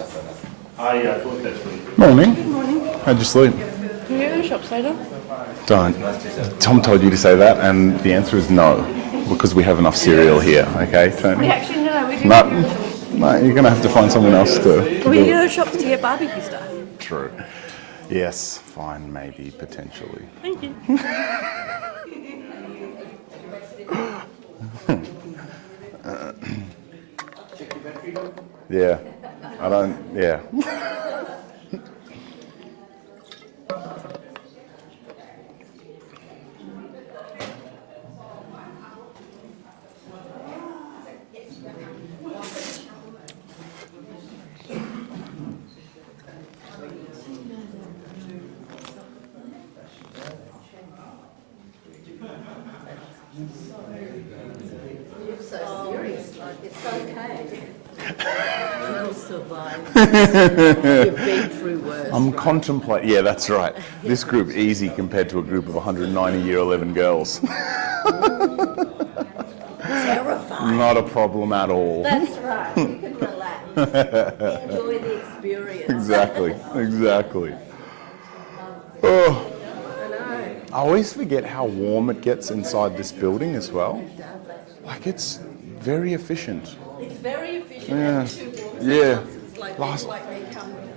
I thought that's pretty good. Morning. Good morning. How'd you sleep? Can we go to the shops later? Don't. Tom told you to say that, and the answer is no, because we have enough cereal here, okay, Tony? We actually no, we do. No, no, you're going to have to find someone else to We do can it. go to the shops to get barbecue stuff. True. Yes, fine, maybe, potentially. Thank you. Yeah, I don't, yeah. You're so serious, like it's okay. You'll survive. You've been through worse. I'm contemplating, yeah, that's right. This group easy compared to a group of 190 year 11 girls. Terrifying. Not a problem at all. That's right. You can relax. Enjoy the experience. Exactly, exactly. Oh, I know. I always forget how warm it gets inside this building as well. It does actually. Like, it's very efficient. It's very efficient. Yeah. And too warm. Yeah. Sometimes it's like, Last- like they come with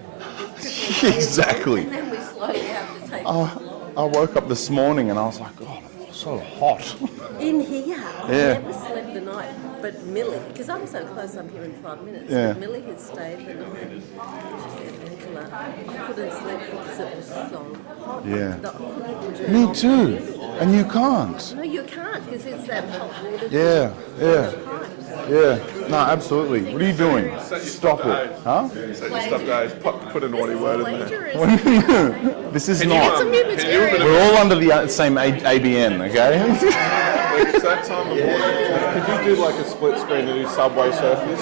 Exactly. and then we slowly have to take I woke up this morning and I was like, God, I'm so hot. in here. I Yeah. never slept the night, but Millie, because I'm so close, I'm here in 5 minutes. Yeah. But Millie had stayed the night. She said, Angela, I couldn't sleep because it was so hot. Yeah. That I couldn't turn Me off the too. heating. And you can't. No, you can't because it's that hot water. Yeah, yeah, Pipes. yeah. No, absolutely. What are you doing? Stop it. Huh? So you stop, guys. Put a naughty word in there. Plagiarism. This is not. Some new material. We're all under the same ABN, okay? Like, it's that time of morning. Could you do like a split screen and do Subway Surfers?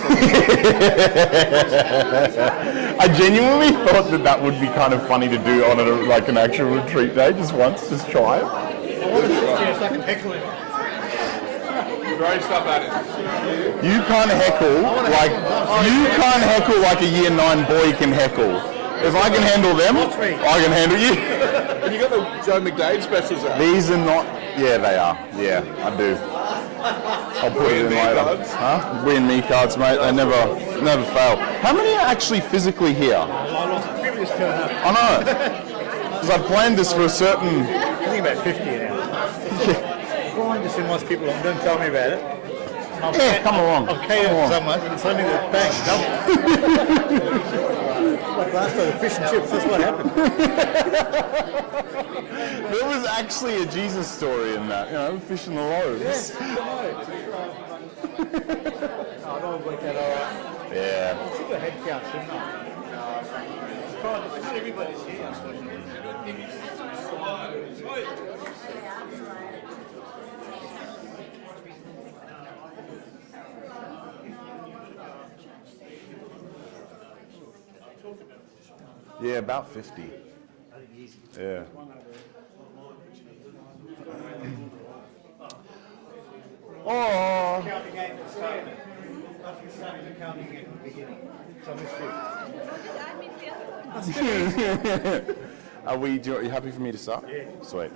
I genuinely thought that that would be kind of funny to do on like an actual retreat day, just once, just try it. Great stuff at it. You can't heckle like a year 9 boy can heckle. If I can handle them, I can handle you. And you got the Joe McDade specials out. These are not. Yeah, they are. Yeah, I do. I'll put it in Me later. cards. Huh? We and me cards, mate. They never fail. How many are actually physically here? I know. Because I planned this for a certain. I think about 50 now. Brian just didn't want people on. Don't tell me about it. Yeah, come along. I've catered Come for on. someone and suddenly the bang, double. Like last time, the fish and chips, that's what happened. There was actually a Jesus story in that, fish in the loaves. I don't work that all right. Yeah. I should have head count, shouldn't I? Not everybody's here, unfortunately. Yeah, about 50. Yeah. Oh. Counting game at the start. After the start, the counting game at the beginning. So I missed you. Are you happy for me to start? Yeah. Sweet.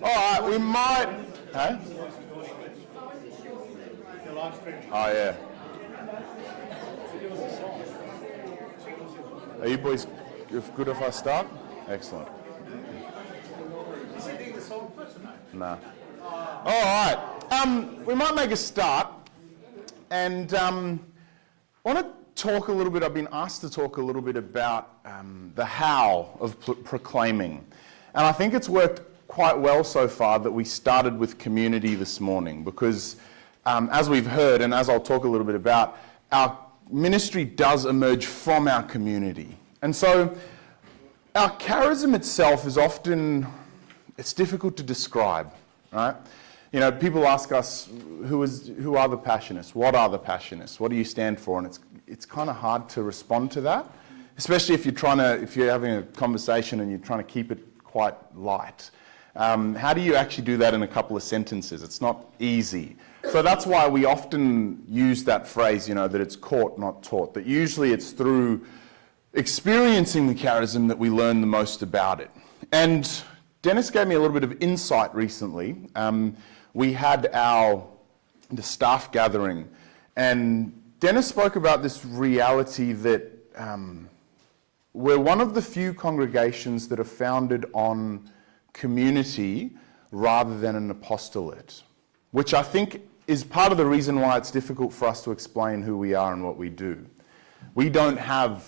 All right, we might. Huh? The live stream. Oh yeah. Are you boys good if I start? Excellent. Nah. All right. We might make a start, and I want to talk a little bit. I've been asked to talk a little bit about the how of proclaiming, and I think it's worked quite well so far that we started with community this morning, because as we've heard, and as I'll talk a little bit about, our ministry does emerge from our community. And so our charism itself is often, it's difficult to describe, right? People ask us, who are the Passionists? What are the Passionists? What do you stand for? And it's kind of hard to respond to that, especially if you're having a conversation and you're trying to keep it quite light. How do you actually do that in a couple of sentences? It's not easy. So that's why we often use that phrase, that it's caught, not taught. That usually it's through experiencing the charism that we learn the most about it. And Dennis gave me a little bit of insight recently. We had the staff gathering, and Dennis spoke about this reality that we're one of the few congregations that are founded on community rather than an apostolate, which I think is part of the reason why it's difficult for us to explain who we are and what we do. We don't have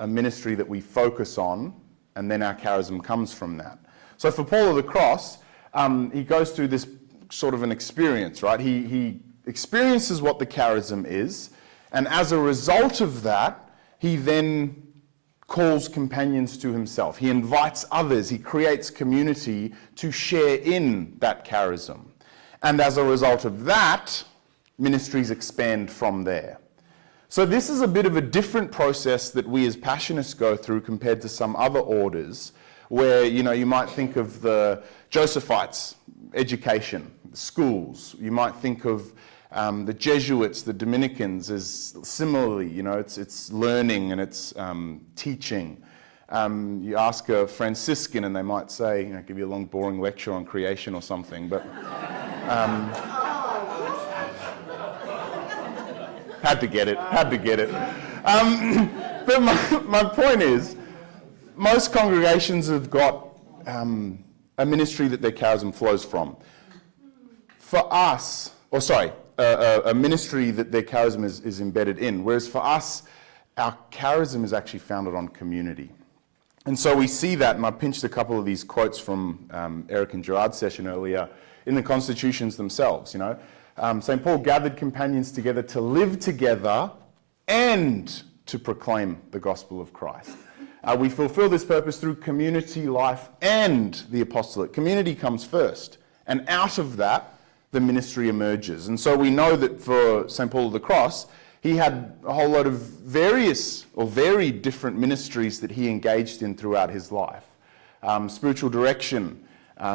a ministry that we focus on, and then our charism comes from that. So for Paul of the Cross, he goes through this sort of an experience, right? He experiences what the charism is, and as a result of that, he then calls companions to himself. He invites others, he creates community to share in that charism. And as a result of that, ministries expand from there. So this is a bit of a different process that we as Passionists go through compared to some other orders, where you might think of the Josephites, education, schools. You might think of the Jesuits, the Dominicans, as similarly, it's learning and it's teaching. You ask a Franciscan and they might say, give you a long boring lecture on creation or something, but had to get it. But my point is, most congregations have got a ministry that their charism flows from. For us, a ministry that their charism is embedded in, whereas for us, our charism is actually founded on community. And so we see that, and I pinched a couple of these quotes from Eric and Gerard's session earlier, in the constitutions themselves, St. Paul gathered companions together to live together and to proclaim the gospel of Christ. We fulfill this purpose through community life and the apostolate. Community comes first, and out of that, the ministry emerges. And so we know that for St. Paul of the Cross, he had a whole lot of various or varied different ministries that he engaged in throughout his life. Spiritual direction,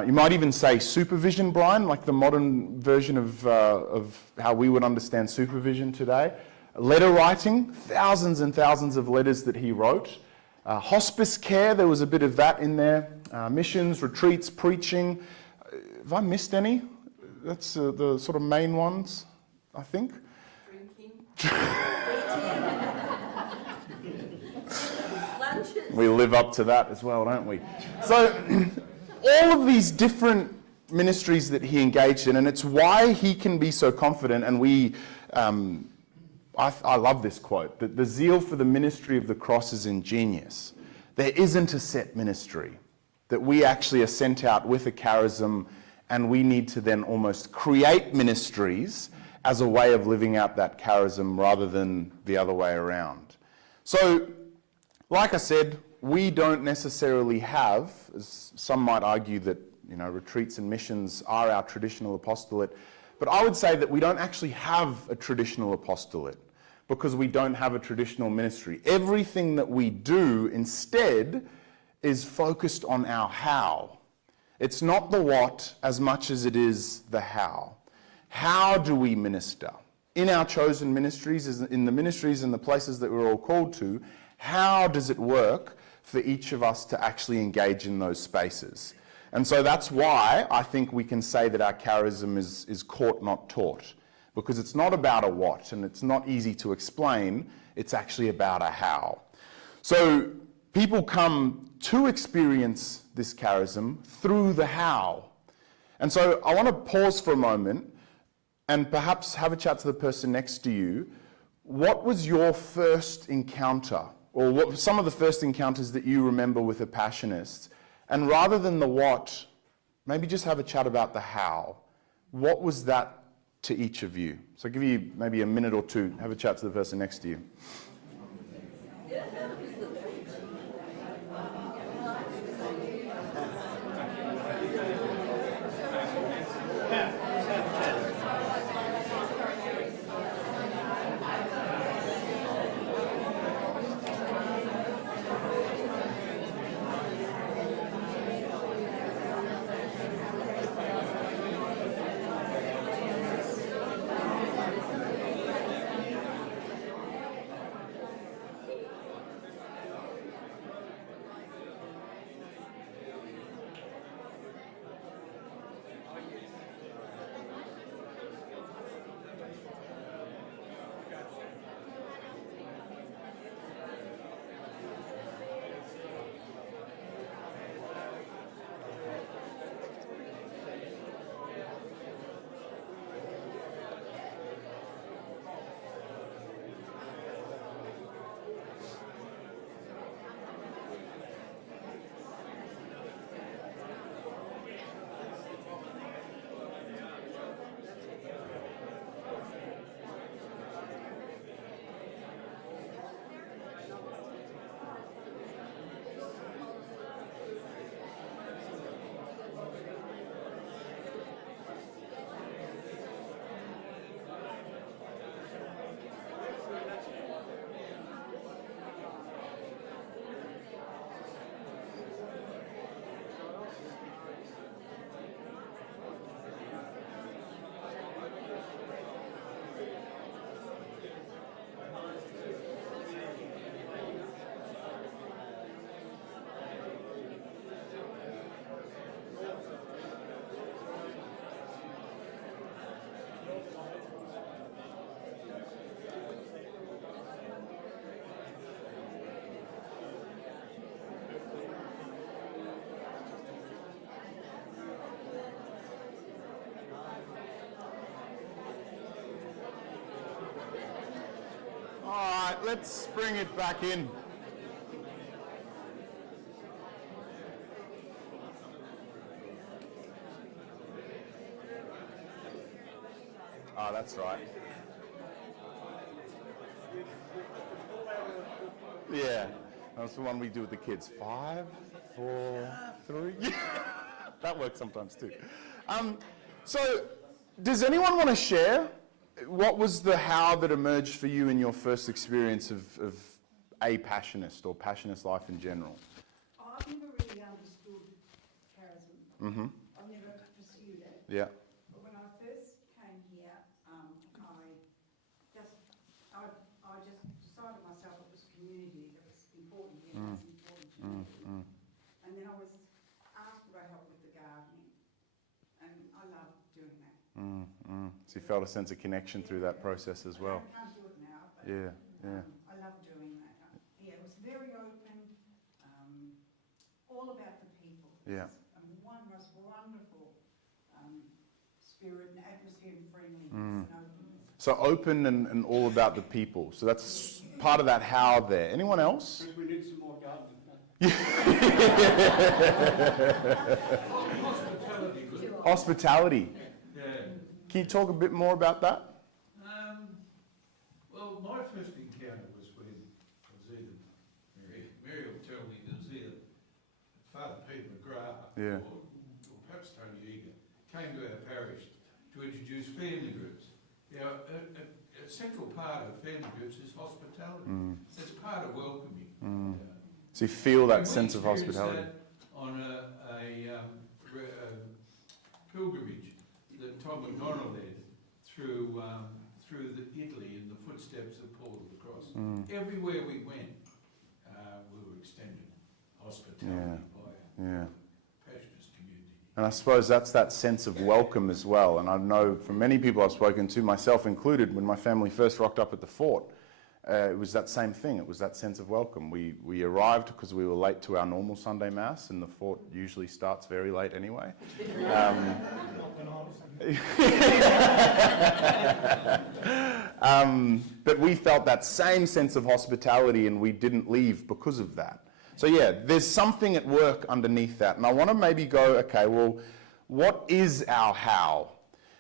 you might even say supervision, Brian, like the modern version of how we would understand supervision today. Letter writing, thousands and thousands of letters that he wrote. Hospice care, there was a bit of that in there. Missions, retreats, preaching. Have I missed any? That's the sort of main ones, I think. We live up to that as well, don't we? So all of these different ministries that he engaged in, and it's why he can be so confident, and I love this quote, that the zeal for the ministry of the cross is ingenious. There isn't a set ministry, that we actually are sent out with a charism, and we need to then almost create ministries as a way of living out that charism rather than the other way around. So, like I said, we don't necessarily have, as some might argue that retreats and missions are our traditional apostolate, but I would say that we don't actually have a traditional apostolate because we don't have a traditional ministry. Everything that we do instead is focused on our how. It's not the what as much as it is the how. How do we minister? In our chosen ministries, in the ministries and the places that we're all called to, how does it work for each of us to actually engage in those spaces? And so that's why I think we can say that our charism is caught, not taught. Because it's not about a what, and it's not easy to explain, it's actually about a how. So people come to experience this charism through the how. And so I want to pause for a moment and perhaps have a chat to the person next to you. What was your first encounter, or what were some of the first encounters that you remember with a Passionist? And rather than the what, maybe just have a chat about the how. What was that to each of you? So I'll give you maybe a minute or two, have a chat to the person next to you. let's bring it back in. Ah, that's right. Yeah, that's the one we do with the kids. 5, 4, 3. That works sometimes too. So, does anyone want to share? What was the how that emerged for you in your first experience of a Passionist or Passionist life in general? I've never really understood charism. Mm-hmm. I've never pursued it. Yeah. But when I first came here, I just decided myself it was community that was important here. It was important to me. And then I was asked would I help with the gardening, and I love doing that. So you felt a sense of connection through that process as well. I can't do it now, but Yeah. I love doing that. Yeah, it was very open, all about the people. Yeah. One most wonderful spirit and atmosphere and friendliness and openness. So open and all about the people. So that's part of that how there. Anyone else? We need some more gardening. Hospitality. Hospitality. Yeah. Can you talk a bit more about that? Well, my first encounter was when it was either Mary will tell me it was either Father Peter McGrath Yeah. or perhaps Tony Eager came to our parish to introduce family groups. You know, a central part of family groups is hospitality. It's part of welcoming. So you feel that And we sense of experienced hospitality. that on a pilgrimage that Tom McDonald led through Italy in the footsteps of Paul of the Cross. Everywhere we went, we were extended hospitality by Yeah. Passionist community. And I suppose that's that sense of welcome as well. And I know from many people I've spoken to, myself included, when my family first rocked up at the fort, it was that same thing. It was that sense of welcome. We arrived because we were late to our normal Sunday Mass, and the fort usually starts very late anyway. But we felt that same sense of hospitality, and we didn't leave because of that. So yeah, there's something at work underneath that. And I want to maybe go, okay, well, what is our how?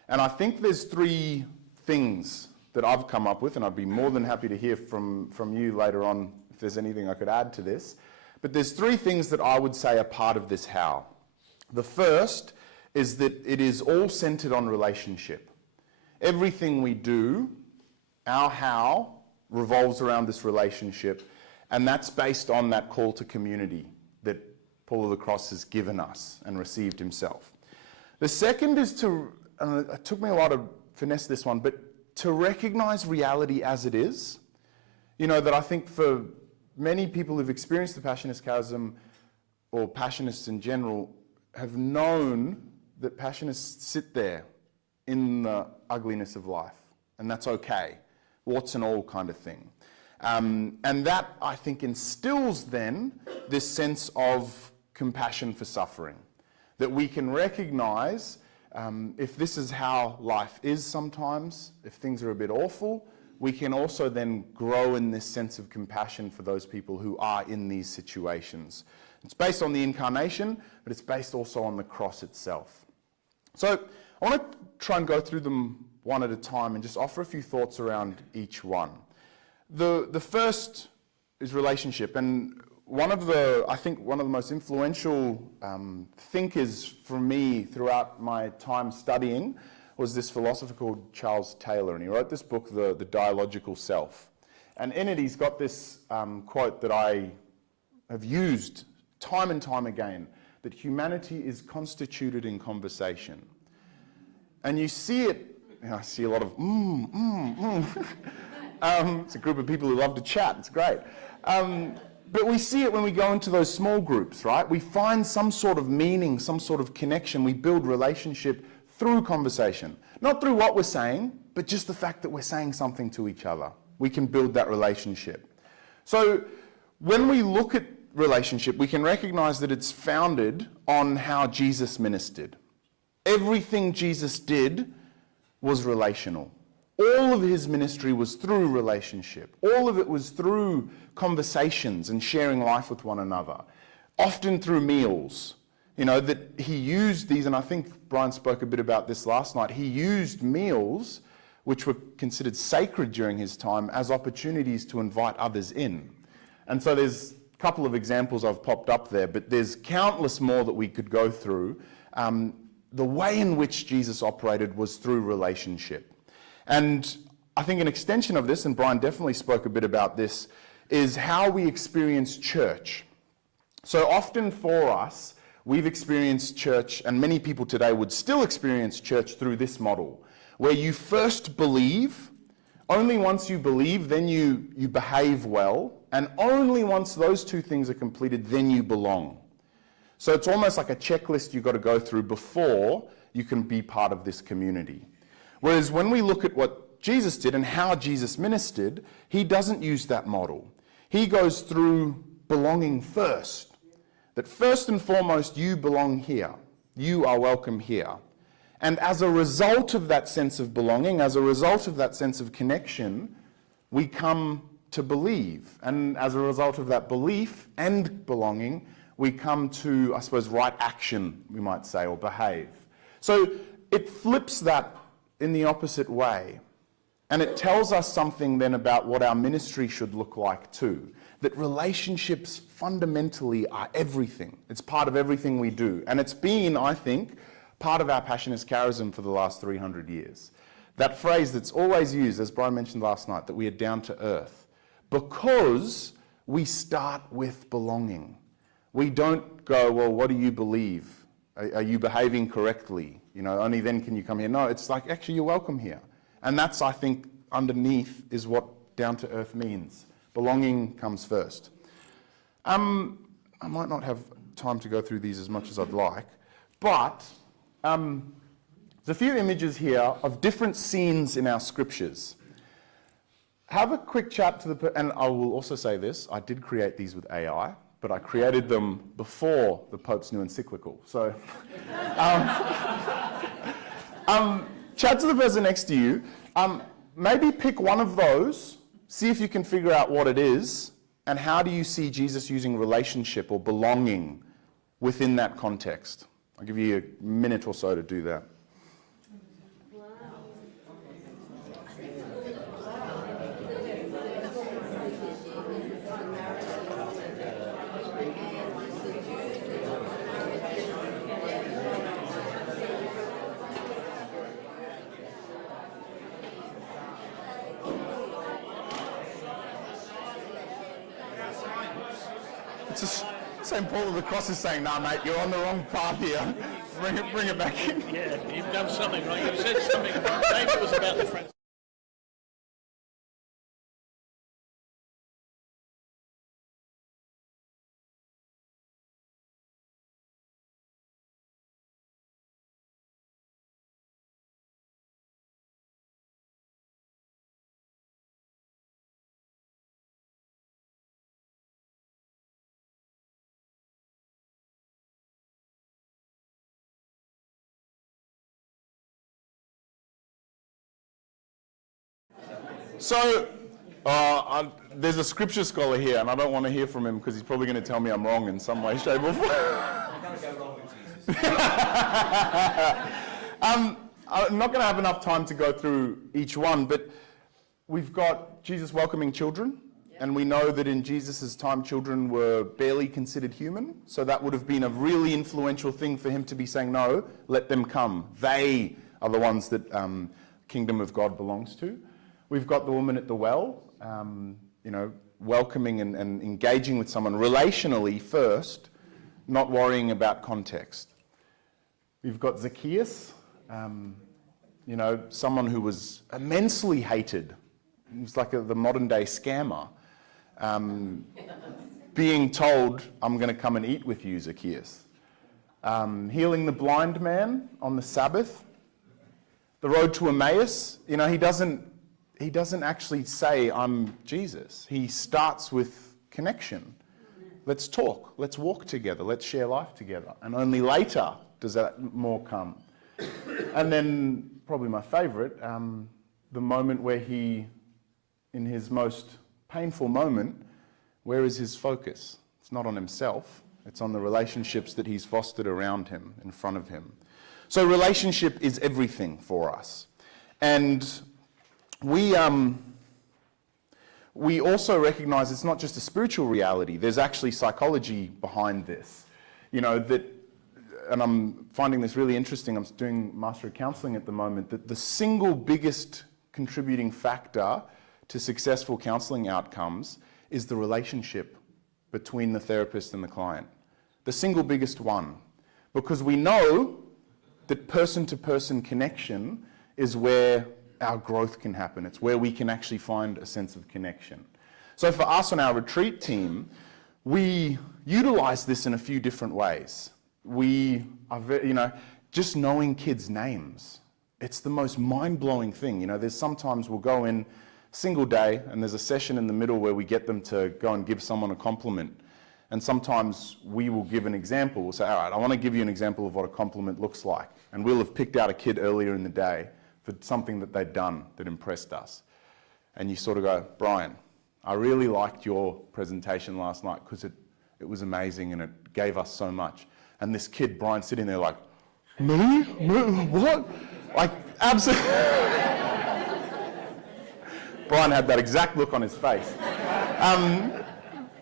And I think there's 3 things that I've come up with, and I'd be more than happy to hear from you later on if there's anything I could add to this. But there's 3 things that I would say are part of this how. The first is that it is all centered on relationship. Everything we do, our how, revolves around this relationship, and that's based on that call to community that Paul of the Cross has given us and received himself. The second is to, and it took me a while to finesse this one, but to recognize reality as it is. You know, that I think for many people who've experienced the Passionist charism, or Passionists in general, have known that Passionists sit there in the ugliness of life, and that's okay, warts and all kind of thing. And that, I think, instills then this sense of compassion for suffering, that we can recognize if this is how life is sometimes, if things are a bit awful, we can also then grow in this sense of compassion for those people who are in these situations. It's based on the incarnation, but it's based also on the cross itself. So I want to try and go through them one at a time and just offer a few thoughts around each one. The first is relationship, and I think one of the most influential thinkers for me throughout my time studying was this philosopher called Charles Taylor, and he wrote this book, The Dialogical Self. And in it, he's got this quote that I have used time and time again, that humanity is constituted in conversation. And you see it, I see a lot of it's a group of people who love to chat, it's great. But we see it when we go into those small groups, right? We find some sort of meaning, some sort of connection. We build relationship through conversation. Not through what we're saying, but just the fact that we're saying something to each other. We can build that relationship. So when we look at relationship, we can recognize that it's founded on how Jesus ministered. Everything Jesus did was relational. all of his ministry was through relationship. All of it was through conversations and sharing life with one another, often through meals. You know, that he used these, and I think Brian spoke a bit about this last night, he used meals, which were considered sacred during his time, as opportunities to invite others in. And so there's a couple of examples I've popped up there, but there's countless more that we could go through. The way in which Jesus operated was through relationship. And I think an extension of this, and Brian definitely spoke a bit about this, is how we experience church. So often for us, we've experienced church, and many people today would still experience church through this model, where you first believe, only once you believe, then you behave well, and only once those two things are completed, then you belong. So it's almost like a checklist you've got to go through before you can be part of this community. Whereas when we look at what Jesus did and how Jesus ministered, he doesn't use that model. He goes through belonging first. That first and foremost, you belong here. You are welcome here. And as a result of that sense of belonging, as a result of that sense of connection, we come to believe. And as a result of that belief and belonging, we come to, I suppose, right action, we might say, or behave. So it flips that in the opposite way. And it tells us something then about what our ministry should look like too. That relationships fundamentally are everything. It's part of everything we do. And it's been, I think, part of our Passionist charism for the last 300 years. That phrase that's always used, as Brian mentioned last night, that we are down to earth. Because we start with belonging. We don't go, well, what do you believe? Are you behaving correctly? You know, only then can you come here. No, it's like, actually, you're welcome here. And that's, I think, underneath is what down to earth means. Belonging comes first. I might not have time to go through these as much as I'd like, but there's a few images here of different scenes in our scriptures. Have a quick chat to and I will also say this, I did create these with AI, but I created them before the Pope's new encyclical. So, chat to the person next to you. Maybe pick one of those, see if you can figure out what it is, and how do you see Jesus using relationship or belonging within that context. I'll give you a minute or so to do that. St. Paul of the Cross is saying, nah, mate, you're on the wrong path here. Bring it back in. Yeah, you've done something wrong. You said something wrong. Maybe it was about the French. So, there's a scripture scholar here, and I don't want to hear from him because he's probably going to tell me I'm wrong in some way, shape, or form. I'm not going to have enough time to go through each one, but we've got Jesus welcoming children, and we know that in Jesus' time, children were barely considered human, so that would have been a really influential thing for him to be saying, no, let them come. They are the ones that kingdom of God belongs to. We've got the woman at the well, you know, welcoming and engaging with someone relationally first, not worrying about context. We've got Zacchaeus, you know, someone who was immensely hated. He was like the modern day scammer. Being told, I'm going to come and eat with you, Zacchaeus. Healing the blind man on the Sabbath. The road to Emmaus, you know, he doesn't actually say, I'm Jesus. He starts with connection. Let's talk. Let's walk together. Let's share life together. And only later does that more come. And then, probably my favourite, the moment where he, in his most painful moment, where is his focus? It's not on himself. It's on the relationships that he's fostered around him, in front of him. So relationship is everything for us. And we also recognize it's not just a spiritual reality. There's actually psychology behind this. You know, that, and I'm finding this really interesting. I'm doing Master of Counseling at the moment, that the single biggest contributing factor to successful counseling outcomes is the relationship between the therapist and the client. The single biggest one. Because we know that person-to-person connection is where our growth can happen. It's where we can actually find a sense of connection. So for us on our retreat team, we utilize this in a few different ways. We are just knowing kids' names. It's the most mind-blowing thing. You know, there's sometimes we'll go in single day and there's a session in the middle where we get them to go and give someone a compliment. And sometimes we will give an example. We'll say, all right, I want to give you an example of what a compliment looks like. And we'll have picked out a kid earlier in the day for something that they'd done that impressed us. And you sort of go, Brian, I really liked your presentation last night because it was amazing and it gave us so much. And this kid, Brian, sitting there like, me? What? Like, absolutely. Brian had that exact look on his face.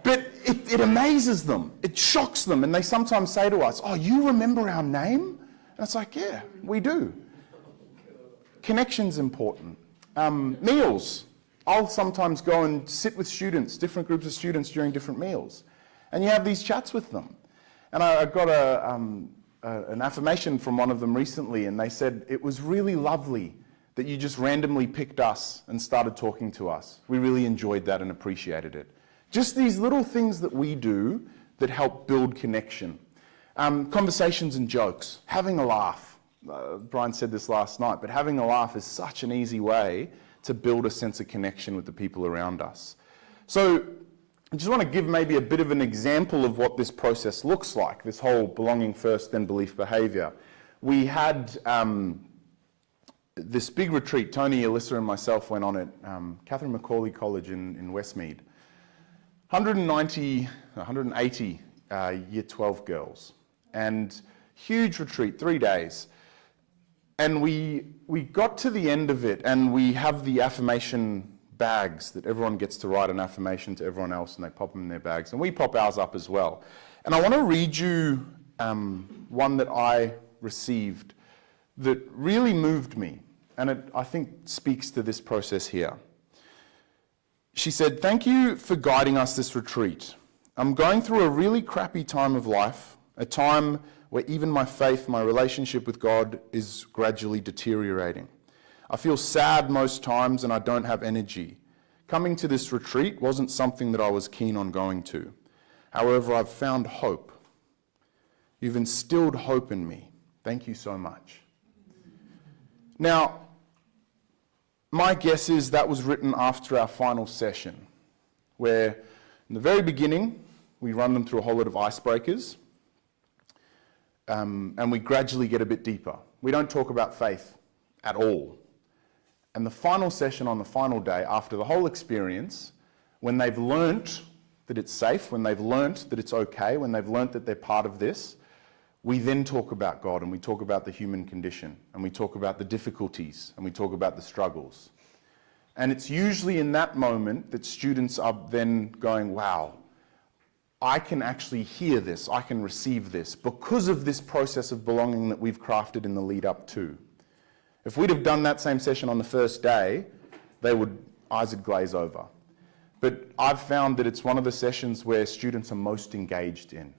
But it amazes them. It shocks them. And they sometimes say to us, oh, you remember our name? And it's like, yeah, we do. Connection's important. Meals. I'll sometimes go and sit with students, different groups of students during different meals. And you have these chats with them. And I got an affirmation from one of them recently, and they said, it was really lovely that you just randomly picked us and started talking to us. We really enjoyed that and appreciated it. Just these little things that we do that help build connection. Conversations and jokes, having a laugh. Brian said this last night, but having a laugh is such an easy way to build a sense of connection with the people around us. So I just want to give maybe a bit of an example of what this process looks like, this whole belonging first, then belief behavior. We had this big retreat. Tony, Alyssa, and myself went on it, Catherine Macaulay College in Westmead. 180 year 12 girls. And huge retreat, 3 days. And we got to the end of it, and we have the affirmation bags that everyone gets to write an affirmation to everyone else, and they pop them in their bags. And we pop ours up as well. And I want to read you one that I received that really moved me, and it, I think, speaks to this process here. She said, thank you for guiding us this retreat. I'm going through a really crappy time of life, a time where even my faith, my relationship with God is gradually deteriorating. I feel sad most times and I don't have energy. Coming to this retreat wasn't something that I was keen on going to. However, I've found hope. You've instilled hope in me. Thank you so much. Now, my guess is that was written after our final session, where in the very beginning, we run them through a whole lot of icebreakers, and we gradually get a bit deeper. We don't talk about faith at all. And the final session on the final day, after the whole experience, when they've learnt that it's safe, when they've learnt that it's okay, when they've learnt that they're part of this, we then talk about God, and we talk about the human condition, and we talk about the difficulties, and we talk about the struggles. And it's usually in that moment that students are then going, wow, I can actually hear this, I can receive this, because of this process of belonging that we've crafted in the lead up to. If we'd have done that same session on the first day, eyes would glaze over. But I've found that it's one of the sessions where students are most engaged in,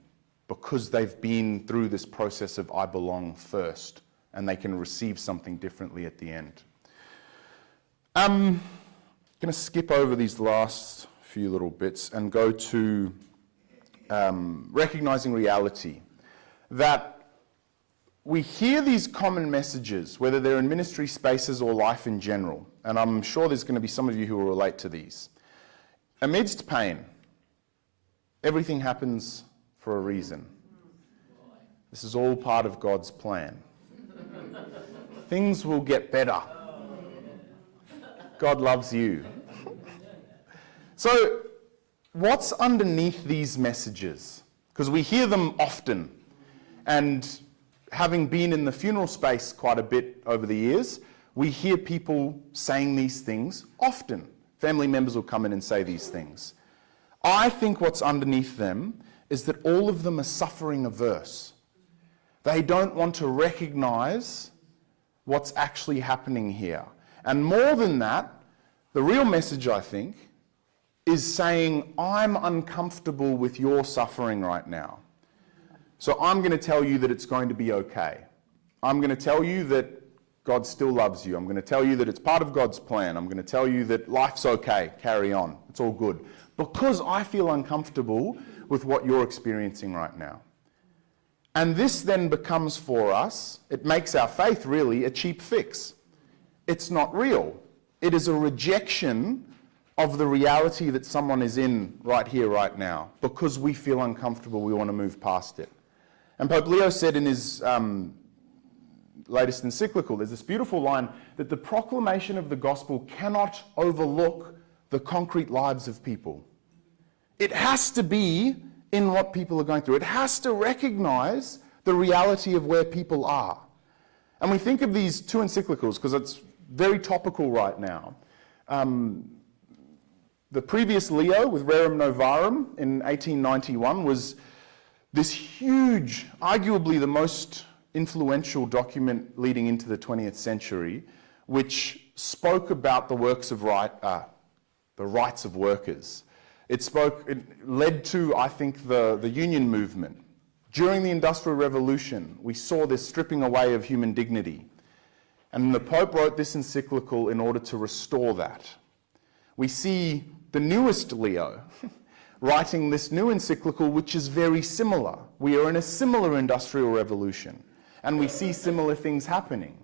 because they've been through this process of I belong first, and they can receive something differently at the end. I'm going to skip over these last few little bits and go to recognizing reality. That we hear these common messages, whether they're in ministry spaces or life in general, and I'm sure there's going to be some of you who will relate to these. Amidst pain, everything happens for a reason. This is all part of God's plan. Things will get better. God loves you. So, what's underneath these messages? Because we hear them often. And having been in the funeral space quite a bit over the years, we hear people saying these things often. Family members will come in and say these things. I think what's underneath them is that all of them are suffering averse. They don't want to recognize what's actually happening here. And more than that, the real message, I think, is saying, I'm uncomfortable with your suffering right now. So I'm going to tell you that it's going to be okay. I'm going to tell you that God still loves you. I'm going to tell you that it's part of God's plan. I'm going to tell you that life's okay, carry on, it's all good. Because I feel uncomfortable with what you're experiencing right now. And this then becomes for us, it makes our faith really a cheap fix. It's not real. It is a rejection of the reality that someone is in right here, right now. Because we feel uncomfortable, we want to move past it. And Pope Leo said in his latest encyclical, there's this beautiful line that the proclamation of the gospel cannot overlook the concrete lives of people. It has to be in what people are going through. It has to recognize the reality of where people are. And we think of these two encyclicals because it's very topical right now. The previous Leo with Rerum Novarum in 1891 was this huge, arguably the most influential document leading into the 20th century, which spoke about the works of the rights of workers. It led to, I think, the union movement. During the Industrial Revolution, we saw this stripping away of human dignity. And the Pope wrote this encyclical in order to restore that. We see the newest Leo writing this new encyclical, which is very similar. We are in a similar Industrial Revolution, and we see similar things happening.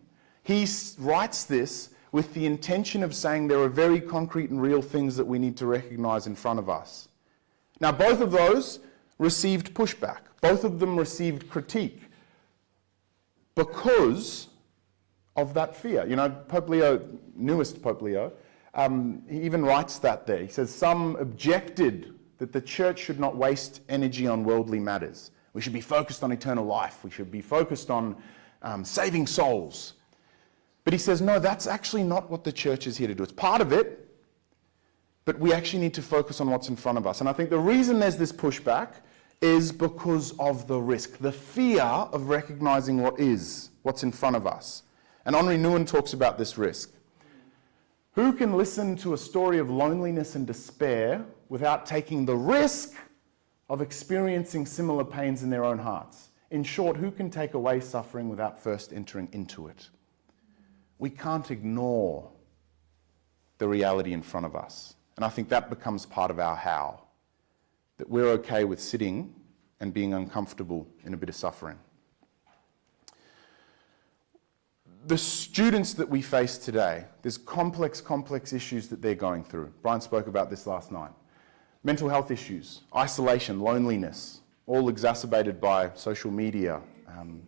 He writes this with the intention of saying there are very concrete and real things that we need to recognize in front of us. Now, both of those received pushback. Both of them received critique because of that fear. You know, Pope Leo, newest Pope Leo, he even writes that there. He says, some objected that the church should not waste energy on worldly matters. We should be focused on eternal life. We should be focused on saving souls. But he says, no, that's actually not what the church is here to do. It's part of it, but we actually need to focus on what's in front of us. And I think the reason there's this pushback is because of the risk, the fear of recognizing what's in front of us. And Henri Nouwen talks about this risk. Who can listen to a story of loneliness and despair without taking the risk of experiencing similar pains in their own hearts? In short, who can take away suffering without first entering into it? We can't ignore the reality in front of us. And I think that becomes part of our how. That we're okay with sitting and being uncomfortable in a bit of suffering. The students that we face today, there's complex issues that they're going through. Brian spoke about this last night. Mental health issues, isolation, loneliness, all exacerbated by social media,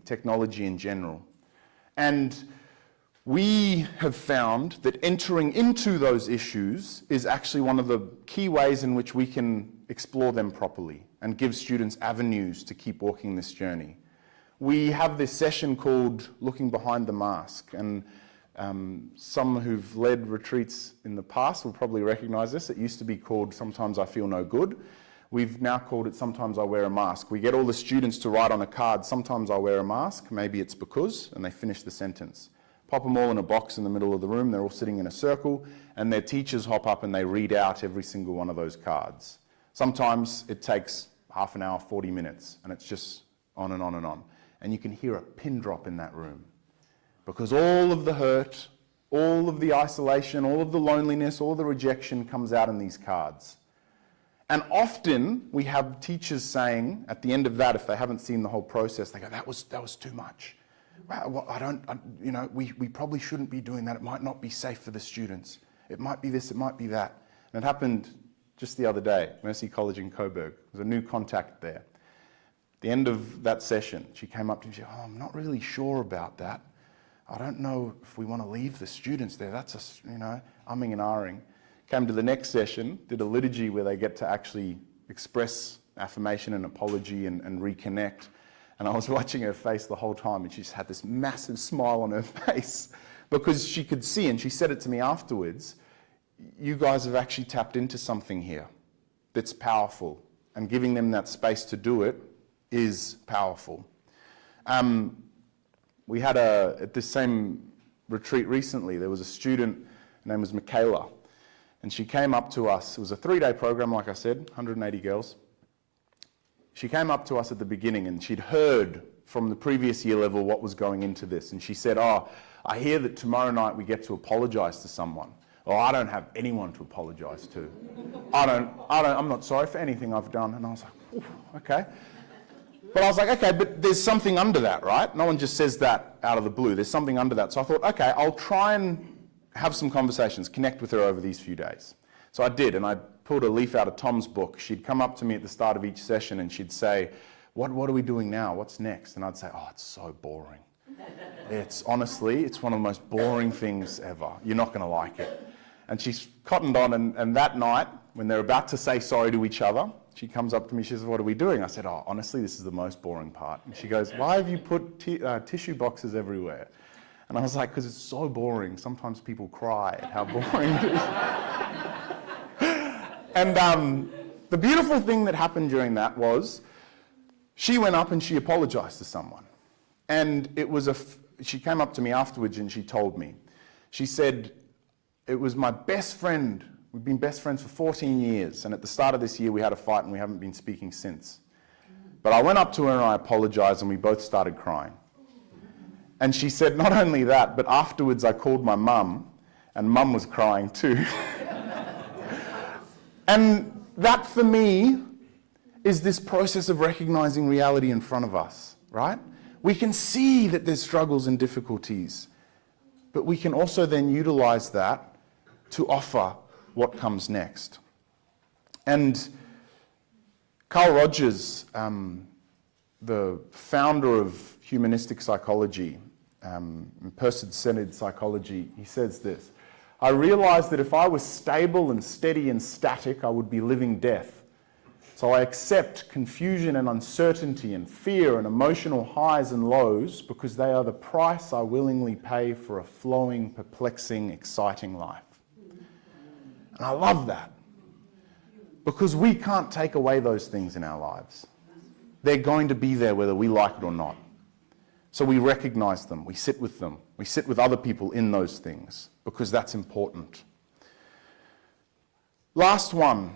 technology in general. And we have found that entering into those issues is actually one of the key ways in which we can explore them properly and give students avenues to keep walking this journey. We have this session called Looking Behind the Mask, and some who've led retreats in the past will probably recognize this. It used to be called Sometimes I Feel No Good. We've now called it Sometimes I Wear a Mask. We get all the students to write on a card, sometimes I wear a mask, maybe it's because, and they finish the sentence. Pop them all in a box in the middle of the room, they're all sitting in a circle, and their teachers hop up and they read out every single one of those cards. Sometimes it takes half an hour, 40 minutes, and it's just on and on and on. And you can hear a pin drop in that room. Because all of the hurt, all of the isolation, all of the loneliness, all of the rejection comes out in these cards. And often we have teachers saying, at the end of that, if they haven't seen the whole process, they go, that was too much. Well, we probably shouldn't be doing that. It might not be safe for the students. It might be this, it might be that. And it happened just the other day, Mercy College in Coburg. There's a new contact there. At the end of that session, she came up to me and said, I'm not really sure about that. I don't know if we want to leave the students there. That's umming and ahhing. Came to the next session, did a liturgy where they get to actually express affirmation and apology and reconnect. And I was watching her face the whole time, and she just had this massive smile on her face because she could see, and she said it to me afterwards, you guys have actually tapped into something here that's powerful, and giving them that space to do it is powerful. We had at this same retreat recently, there was a student, her name was Michaela, and she came up to us. It was a 3-day program, like I said, 180 girls. She came up to us at the beginning, and she'd heard from the previous year level what was going into this, and she said, I hear that tomorrow night we get to apologize to someone. Oh, I don't have anyone to apologize to. I'm not sorry for anything I've done. And I was like, okay. But I was like, okay, but there's something under that, right? No one just says that out of the blue. There's something under that. So I thought, okay, I'll try and have some conversations, connect with her over these few days. So I did, and I pulled a leaf out of Tom's book. She'd come up to me at the start of each session and she'd say, what are we doing now? What's next? And I'd say, oh, it's so boring. It's one of the most boring things ever. You're not going to like it. And she's cottoned on, and that night, when they're about to say sorry to each other, she comes up to me, she says, what are we doing? I said, oh, honestly, this is the most boring part. And she goes, why have you put tissue boxes everywhere? And I was like, because it's so boring. Sometimes people cry at how boring it is. And the beautiful thing that happened during that was she went up and she apologized to someone. And it was she came up to me afterwards and she told me. She said, it was my best friend. We've been best friends for 14 years. And at the start of this year, we had a fight and we haven't been speaking since. But I went up to her and I apologized and we both started crying. And she said, not only that, but afterwards I called my mum and mum was crying too. And that for me is this process of recognizing reality in front of us, right? We can see that there's struggles and difficulties, but we can also then utilize that to offer what comes next. And Carl Rogers, the founder of humanistic psychology, person-centered psychology, he says this, I realized that if I was stable and steady and static, I would be living death. So I accept confusion and uncertainty and fear and emotional highs and lows because they are the price I willingly pay for a flowing, perplexing, exciting life. And I love that because we can't take away those things in our lives. They're going to be there whether we like it or not. So we recognize them, we sit with them, we sit with other people in those things because that's important. Last one.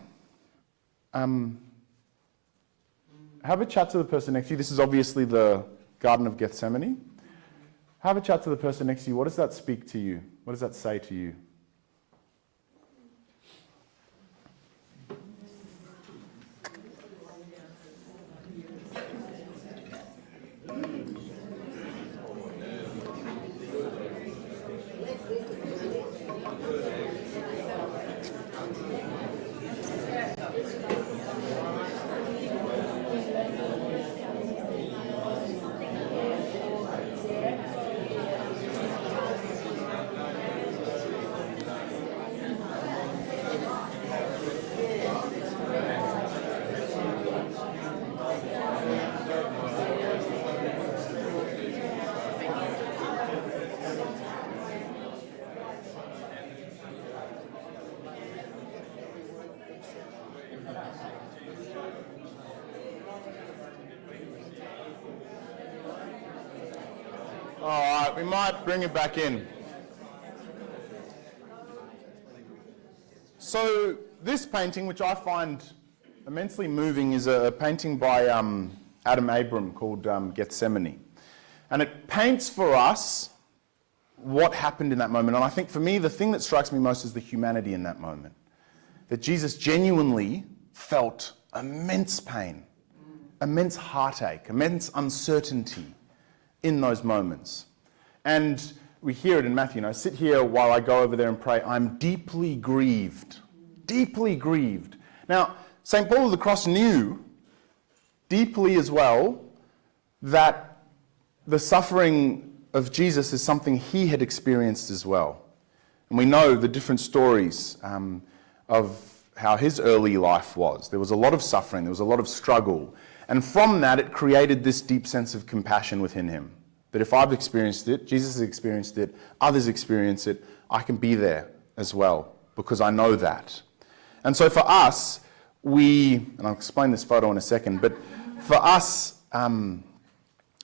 Have a chat to the person next to you. This is obviously the Garden of Gethsemane. Have a chat to the person next to you. What does that speak to you? What does that say to you? All right, we might bring it back in. So this painting, which I find immensely moving, is a painting by Adam Abram called Gethsemane. And it paints for us what happened in that moment. And I think for me, the thing that strikes me most is the humanity in that moment. That Jesus genuinely felt immense pain, immense heartache, immense uncertainty in those moments. And we hear it in Matthew, sit here while I go over there and pray. I'm deeply grieved, deeply grieved. Now, St. Paul of the Cross knew deeply as well that the suffering of Jesus is something he had experienced as well. And we know the different stories of how his early life was. There was a lot of suffering, there was a lot of struggle. And from that, it created this deep sense of compassion within him. That if I've experienced it, Jesus has experienced it, others experience it, I can be there as well, because I know that. And so for us, and I'll explain this photo in a second, but for us,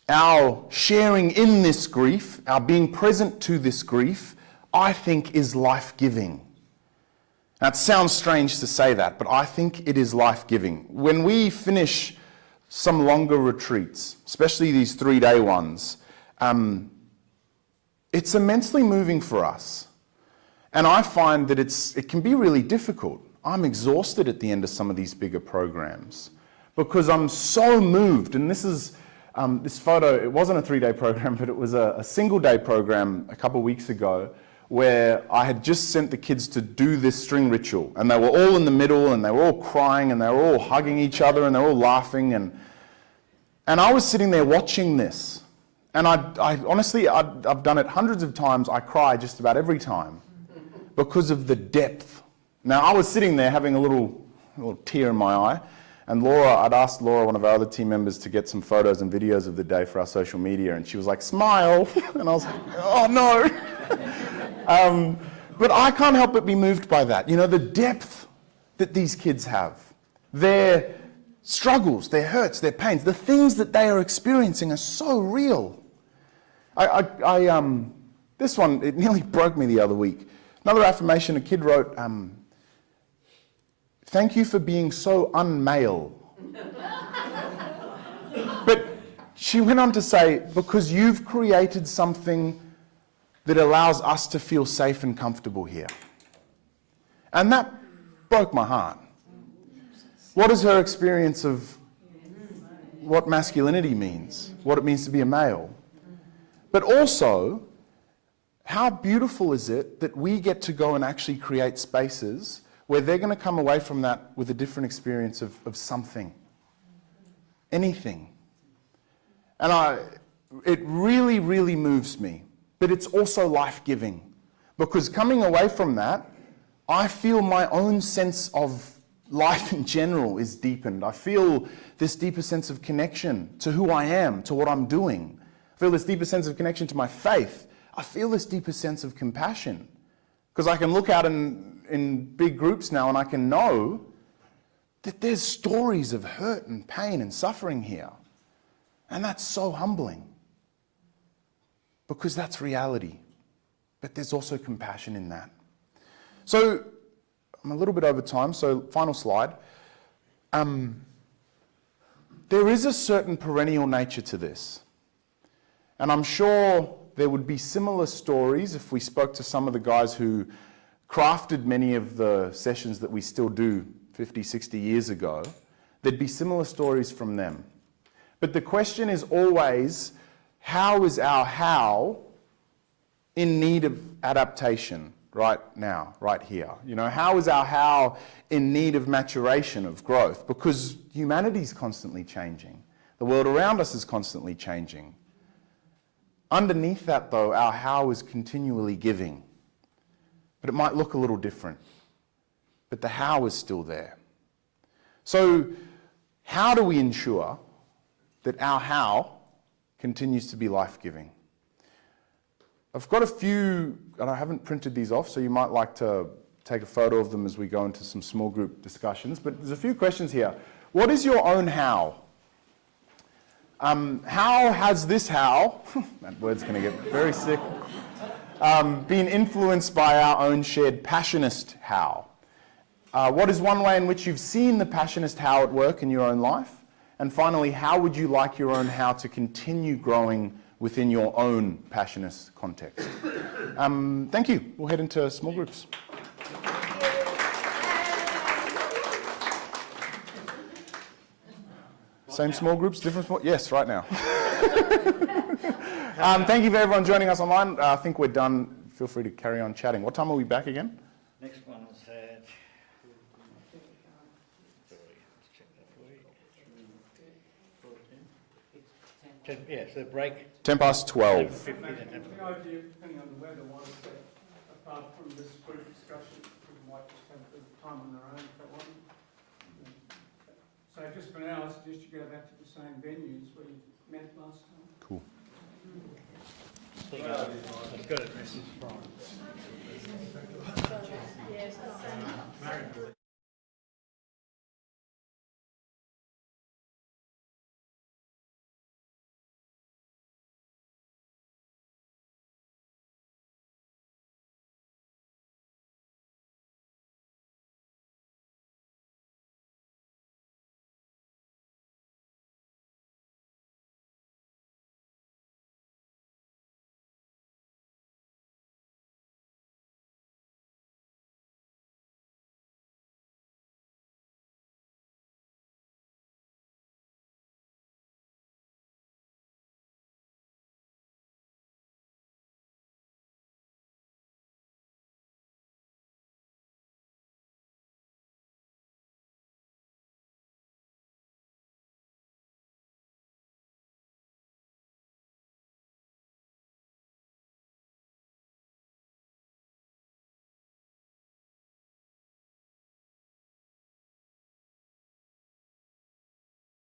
our sharing in this grief, our being present to this grief, I think is life-giving. Now, it sounds strange to say that, but I think it is life-giving. When we finish some longer retreats, especially these 3-day ones, it's immensely moving for us. And I find that it can be really difficult. I'm exhausted at the end of some of these bigger programs because I'm so moved. And this is this photo, it wasn't a 3-day program, but it was a single-day program a couple of weeks ago where I had just sent the kids to do this string ritual. And they were all in the middle, and they were all crying, and they were all hugging each other, and they were all laughing. And I was sitting there watching this. And I honestly, I've done it hundreds of times. I cry just about every time because of the depth. Now, I was sitting there having a little tear in my eye. And I'd asked Laura, one of our other team members, to get some photos and videos of the day for our social media. And she was like, smile. And I was like, oh, no. But I can't help but be moved by that. You know, the depth that these kids have, their struggles, their hurts, their pains, the things that they are experiencing are so real. This one, it nearly broke me the other week. Another affirmation a kid wrote, thank you for being so unmale. But she went on to say, because you've created something that allows us to feel safe and comfortable here. And that broke my heart. What is her experience of what masculinity means, what it means to be a male? But also, how beautiful is it that we get to go and actually create spaces where they're going to come away from that with a different experience of something, anything. And it really, really moves me. But it's also life-giving. Because coming away from that, I feel my own sense of life in general is deepened. I feel this deeper sense of connection to who I am, to what I'm doing. I feel this deeper sense of connection to my faith. I feel this deeper sense of compassion. Because I can look out in big groups now and I can know that there's stories of hurt and pain and suffering here. And that's so humbling. Because that's reality. But there's also compassion in that. So, I'm a little bit over time, so final slide. There is a certain perennial nature to this. And I'm sure there would be similar stories if we spoke to some of the guys who crafted many of the sessions that we still do 50, 60 years ago. There'd be similar stories from them. But the question is always, how is our how in need of adaptation right now, right here? You know, how is our how in need of maturation, of growth? Because humanity's constantly changing. The world around us is constantly changing. Underneath that, though, our how is continually giving. But it might look a little different. But the how is still there. So, how do we ensure that our how continues to be life-giving? I've got a few, and I haven't printed these off, so you might like to take a photo of them as we go into some small group discussions. But there's a few questions here. What is your own how? How has this how, that word's going to get very sick, been influenced by our own shared Passionist how? What is one way in which you've seen the Passionist how at work in your own life? And finally, how would you like your own how to continue growing within your own Passionist context? Thank you. We'll head into small groups. Same small groups, different small... Yes, right now. Thank you for everyone joining us online. I think we're done. Feel free to carry on chatting. What time are we back again? Next one is at 14. Yeah, so break. 10 past 12. 50 then. The idea, depending on the weather, was that apart from this group discussion, people might just have the time on their own if they want. So just for now, I suggest you go back to the same venues where you met last time. Cool. I've got a message from.